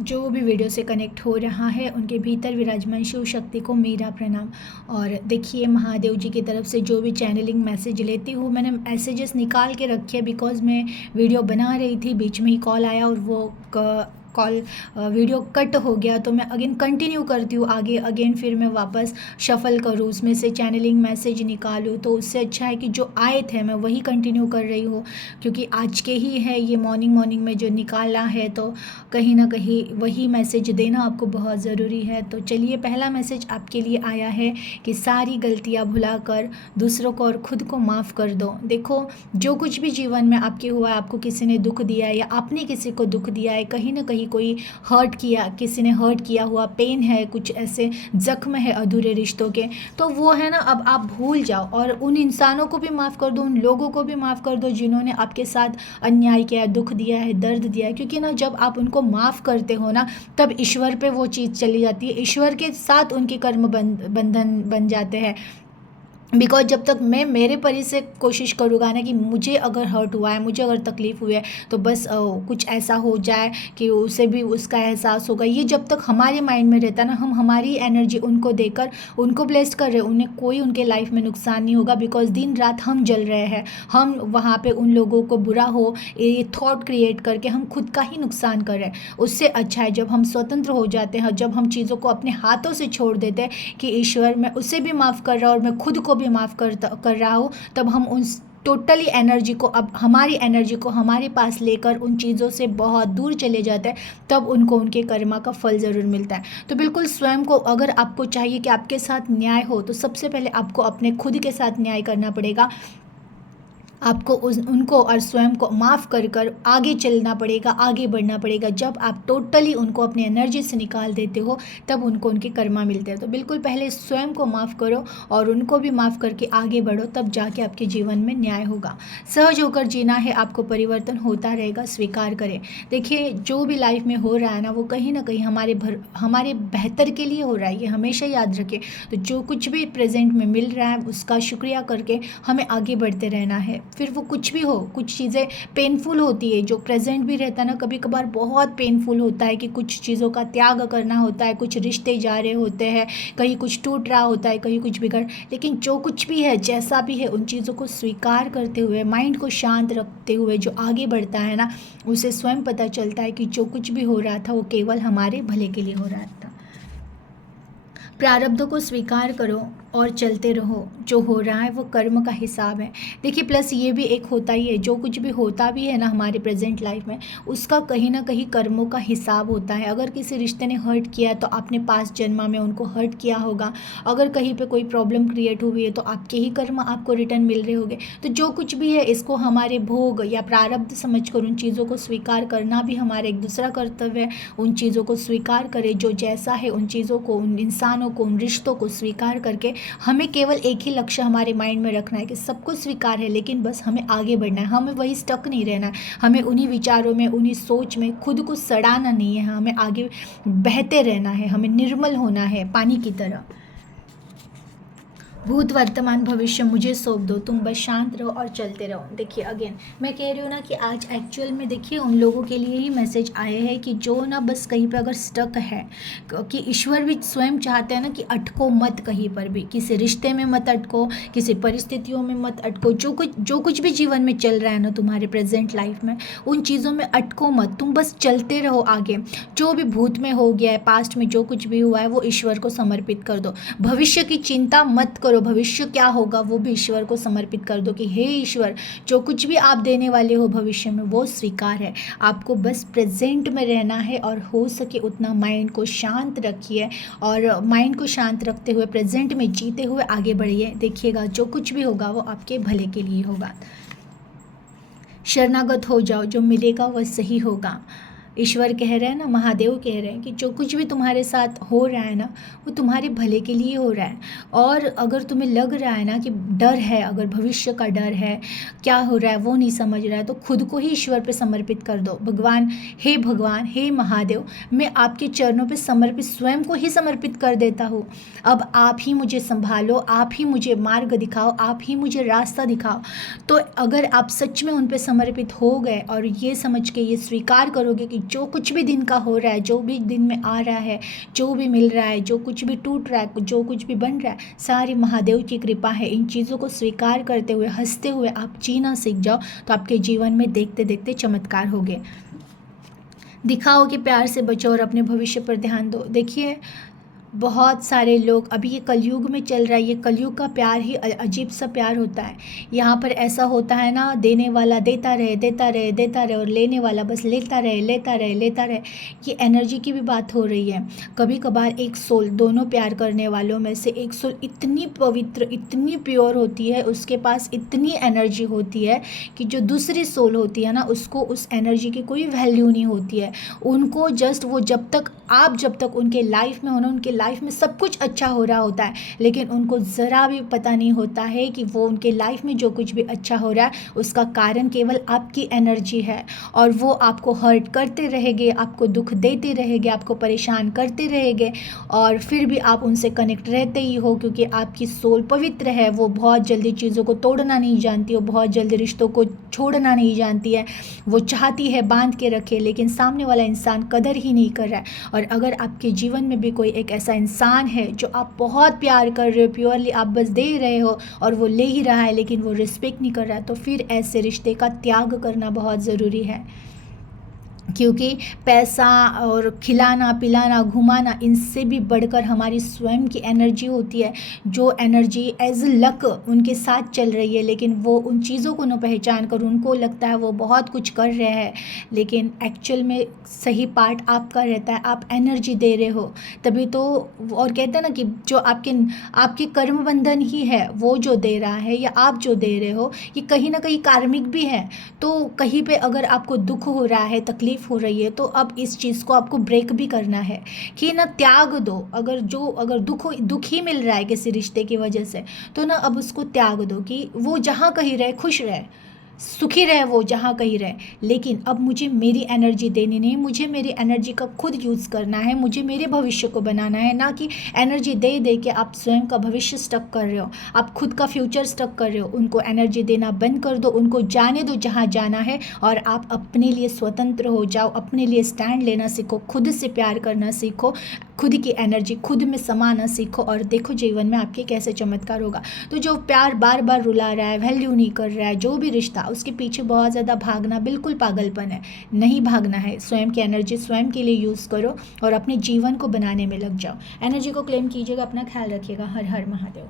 जो भी वीडियो से कनेक्ट हो रहा है उनके भीतर विराजमान शिव शक्ति को मेरा प्रणाम। और देखिए, महादेव जी की तरफ से जो भी चैनलिंग मैसेज लेती हूँ, मैंने मैसेजेस निकाल के रखे हैं बिकॉज़ मैं वीडियो बना रही थी, बीच में ही कॉल आया और वो कॉल वीडियो कट हो गया, तो मैं अगेन कंटिन्यू करती हूँ आगे, अगेन फिर मैं वापस शफ़ल करूँ, उसमें से चैनलिंग मैसेज निकालूँ। तो उससे अच्छा है कि जो आए थे मैं वही कंटिन्यू कर रही हूँ, क्योंकि आज के ही है ये, मॉर्निंग में जो निकाला है, तो कहीं ना कहीं वही मैसेज देना आपको बहुत ज़रूरी है। तो चलिए, पहला मैसेज आपके लिए आया है कि सारी गलतियाँ भुलाकर दूसरों को और ख़ुद को माफ़ कर दो। देखो, जो कुछ भी जीवन में आपके हुआ है, आपको किसी ने दुख दिया है या आपने किसी को दुख दिया है, कहीं ना कहीं कोई हर्ट किया, किसी ने हर्ट किया हुआ पेन है, कुछ ऐसे जख्म है अधूरे रिश्तों के, तो वो है ना, अब आप भूल जाओ और उन इंसानों को भी माफ़ कर दो, उन लोगों को भी माफ़ कर दो जिन्होंने आपके साथ अन्याय किया है, दुख दिया है, दर्द दिया है। क्योंकि ना, जब आप उनको माफ़ करते हो ना, तब ईश्वर पे वो चीज़ चली जाती है, ईश्वर के साथ उनके कर्म बंधन बन जाते हैं। बिकॉज जब तक मैं मेरे परी से कोशिश करूँगा ना कि मुझे अगर हर्ट हुआ है, मुझे अगर तकलीफ़ हुई है, तो बस कुछ ऐसा हो जाए कि उसे भी उसका एहसास होगा, ये जब तक हमारे माइंड में रहता ना, हम हमारी एनर्जी उनको देकर उनको ब्लेस कर रहे हैं, उन्हें कोई उनके लाइफ में नुकसान नहीं होगा। बिकॉज दिन रात हम जल रहे हैं, हम वहाँ पे उन लोगों को बुरा हो ये थॉट क्रिएट करके हम खुद का ही नुकसान कर रहे हैं। उससे अच्छा है जब हम स्वतंत्र हो जाते हैं, जब हम चीज़ों को अपने हाथों से छोड़ देते हैं कि ईश्वर, मैं उसे भी माफ़ कर रहा हूँ और मैं खुद को भी माफ़ कर रहा हूँ, तब हम उन टोटली एनर्जी को, अब हमारी एनर्जी को हमारे पास लेकर उन चीज़ों से बहुत दूर चले जाते हैं, तब उनको उनके कर्मा का फल ज़रूर मिलता है। तो बिल्कुल स्वयं को, अगर आपको चाहिए कि आपके साथ न्याय हो, तो सबसे पहले आपको अपने खुद के साथ न्याय करना पड़ेगा। आपको उनको और स्वयं को माफ़ कर आगे चलना पड़ेगा, आगे बढ़ना पड़ेगा। जब आप टोटली उनको अपनी एनर्जी से निकाल देते हो, तब उनको उनके कर्मा मिलते हैं। तो बिल्कुल पहले स्वयं को माफ़ करो और उनको भी माफ़ करके आगे बढ़ो, तब जाके आपके जीवन में न्याय होगा। सहज होकर जीना है, आपको परिवर्तन होता रहेगा, स्वीकार करें। देखिए, जो भी लाइफ में हो रहा है ना, वो कहीं ना कहीं हमारे बेहतर के लिए हो रहा है, ये हमेशा याद रखें। तो जो कुछ भी प्रेजेंट में मिल रहा है, उसका शुक्रिया करके हमें आगे बढ़ते रहना है। फिर वो कुछ भी हो, कुछ चीज़ें पेनफुल होती है, जो प्रेजेंट भी रहता है ना, कभी कभार बहुत पेनफुल होता है कि कुछ चीज़ों का त्याग करना होता है, कुछ रिश्ते जा रहे होते हैं, कहीं कुछ टूट रहा होता है, कहीं कुछ बिगड़, लेकिन जो कुछ भी है, जैसा भी है, उन चीज़ों को स्वीकार करते हुए, माइंड को शांत रखते हुए जो आगे बढ़ता है ना, उसे स्वयं पता चलता है कि जो कुछ भी हो रहा था वो केवल हमारे भले के लिए हो रहा था। प्रारब्धों को स्वीकार करो और चलते रहो, जो हो रहा है वो कर्म का हिसाब है। देखिए, प्लस ये भी एक होता ही है, जो कुछ भी होता भी है ना हमारे प्रेजेंट लाइफ में, उसका कहीं ना कहीं कर्मों का हिसाब होता है। अगर किसी रिश्ते ने हर्ट किया तो आपने पास्ट जन्मा में उनको हर्ट किया होगा, अगर कहीं पे कोई प्रॉब्लम क्रिएट हुई है तो आपके ही कर्म आपको रिटर्न मिल रहे होंगे। तो जो कुछ भी है, इसको हमारे भोग या प्रारब्ध समझकर उन चीज़ों को स्वीकार करना भी हमारा एक दूसरा कर्तव्य है। उन चीज़ों को स्वीकार करें, जो जैसा है, उन चीज़ों को, उन इंसानों को, उन रिश्तों को स्वीकार करके हमें केवल एक ही लक्ष्य हमारे माइंड में रखना है कि सब कुछ स्वीकार है, लेकिन बस हमें आगे बढ़ना है, हमें वही स्टक नहीं रहना है, हमें उन्हीं विचारों में, उन्हीं सोच में खुद को सड़ाना नहीं है, हमें आगे बहते रहना है, हमें निर्मल होना है पानी की तरह। भूत वर्तमान भविष्य मुझे सौंप दो, तुम बस शांत रहो और चलते रहो। देखिए, अगेन मैं कह रही हूँ ना कि आज एक्चुअल में देखिए उन लोगों के लिए ही मैसेज आए हैं कि जो ना बस कहीं पे अगर स्टक है, कि ईश्वर भी स्वयं चाहते हैं ना कि अटको मत कहीं पर भी, किसी रिश्ते में मत अटको, किसी परिस्थितियों में मत अटको, जो कुछ भी जीवन में चल रहा है ना तुम्हारे प्रेजेंट लाइफ में, उन चीज़ों में अटको मत, तुम बस चलते रहो आगे। जो भी भूत में हो गया है, पास्ट में जो कुछ भी हुआ है, वो ईश्वर को समर्पित कर दो। भविष्य की चिंता मत करो, भविष्य क्या होगा वो भी ईश्वर को समर्पित कर दो कि हे ईश्वर, जो कुछ भी आप देने वाले हो भविष्य में वो स्वीकार है। आपको बस प्रेजेंट में रहना है और हो सके उतना माइंड को शांत रखिए, और माइंड को शांत रखते हुए प्रेजेंट में जीते हुए आगे बढ़िए। देखिएगा, जो कुछ भी होगा वो आपके भले के लिए होगा। शरणागत हो जाओ, जो मिलेगा वह सही होगा। ईश्वर कह रहे हैं ना, महादेव कह रहे हैं कि जो कुछ भी तुम्हारे साथ हो रहा है ना, वो तुम्हारे भले के लिए हो रहा है। और अगर तुम्हें लग रहा है ना कि डर है, अगर भविष्य का डर है, क्या हो रहा है वो नहीं समझ रहा है, तो खुद को ही ईश्वर पे समर्पित कर दो। भगवान, हे महादेव, मैं आपके चरणों पे समर्पित, स्वयं को ही समर्पित कर देता हूँ। अब आप ही मुझे संभालो, आप ही मुझे मार्ग दिखाओ, आप ही मुझे रास्ता दिखाओ। तो अगर आप सच में उन पे समर्पित हो गए और ये समझ के ये स्वीकार करोगे कि जो कुछ भी दिन का हो रहा है, जो भी दिन में आ रहा है, जो भी मिल रहा है, जो कुछ भी टूट रहा है, जो कुछ भी बन रहा है, सारी महादेव की कृपा है। इन चीज़ों को स्वीकार करते हुए, हंसते हुए आप जीना सीख जाओ, तो आपके जीवन में देखते देखते चमत्कार होंगे। दिखाओ कि प्यार से बचो और अपने भविष्य पर ध्यान दो। देखिए, बहुत सारे लोग, अभी ये कलयुग में चल रहा है, ये कलयुग का प्यार ही अजीब सा प्यार होता है। यहाँ पर ऐसा होता है ना, देने वाला देता रहे देता रहे देता रहे, और लेने वाला बस लेता रहे लेता रहे लेता रहे। ये एनर्जी की भी बात हो रही है। कभी कभार एक सोल, दोनों प्यार करने वालों में से एक सोल इतनी पवित्र, इतनी प्योर होती है, उसके पास इतनी एनर्जी होती है कि जो दूसरी सोल होती है ना, उसको उस एनर्जी की कोई वैल्यू नहीं होती है। उनको जस्ट वो जब तक उनके लाइफ में हो ना, उनके लाइफ में सब कुछ अच्छा हो रहा होता है, लेकिन उनको ज़रा भी पता नहीं होता है कि वो उनके लाइफ में जो कुछ भी अच्छा हो रहा है उसका कारण केवल आपकी एनर्जी है। और वो आपको हर्ट करते रहेंगे, आपको दुख देते रहेंगे, आपको परेशान करते रहेंगे, और फिर भी आप उनसे कनेक्ट रहते ही हो, क्योंकि आपकी सोल पवित्र है। वो बहुत जल्दी चीज़ों को तोड़ना नहीं जानती, वो बहुत जल्दी रिश्तों को छोड़ना नहीं जानती है। वो चाहती है बांध के रखे, लेकिन सामने वाला इंसान कदर ही नहीं कर रहा है। और अगर आपके जीवन में भी कोई एक ऐसा इंसान है जो आप बहुत प्यार कर रहे हो, प्योरली आप बस दे रहे हो और वो ले ही रहा है, लेकिन वो रिस्पेक्ट नहीं कर रहा है, तो फिर ऐसे रिश्ते का त्याग करना बहुत ज़रूरी है। क्योंकि पैसा और खिलाना पिलाना घुमाना, इनसे भी बढ़कर हमारी स्वयं की एनर्जी होती है, जो एनर्जी एज लक उनके साथ चल रही है, लेकिन वो उन चीज़ों को न पहचान कर उनको लगता है वो बहुत कुछ कर रहे हैं, लेकिन एक्चुअल में सही पार्ट आपका रहता है। आप एनर्जी दे रहे हो तभी तो। और कहते हैं ना कि जो आपके कर्म बंधन ही है, वो जो दे रहा है या आप जो दे रहे हो, ये कहीं ना कहीं कार्मिक भी है। तो कहीं पे अगर आपको दुख हो रहा है, तकलीफ हो रही है, तो अब इस चीज़ को आपको ब्रेक भी करना है कि ना त्याग दो। अगर दुख ही मिल रहा है किसी रिश्ते की वजह से, तो ना अब उसको त्याग दो कि वो जहाँ कहीं रहे खुश रहे, सुखी रहे, वो जहाँ कहीं रहे। लेकिन अब मुझे मेरी एनर्जी देनी नहीं, मुझे मेरी एनर्जी का खुद यूज़ करना है, मुझे मेरे भविष्य को बनाना है, ना कि एनर्जी दे दे के आप स्वयं का भविष्य स्टक कर रहे हो, आप खुद का फ्यूचर स्टक कर रहे हो। उनको एनर्जी देना बंद कर दो, उनको जाने दो जहाँ जाना है, और आप अपने लिए स्वतंत्र हो जाओ, अपने लिए स्टैंड लेना सीखो, खुद से प्यार करना सीखो, खुद की एनर्जी खुद में समाना सीखो, और देखो जीवन में आपके कैसे चमत्कार होगा। तो जो प्यार बार बार रुला रहा है, वैल्यू नहीं कर रहा है, जो भी रिश्ता, उसके पीछे बहुत ज़्यादा भागना बिल्कुल पागलपन है। नहीं भागना है, स्वयं की एनर्जी स्वयं के लिए यूज़ करो और अपने जीवन को बनाने में लग जाओ। एनर्जी को क्लेम कीजिएगा, अपना ख्याल रखिएगा। हर हर महादेव।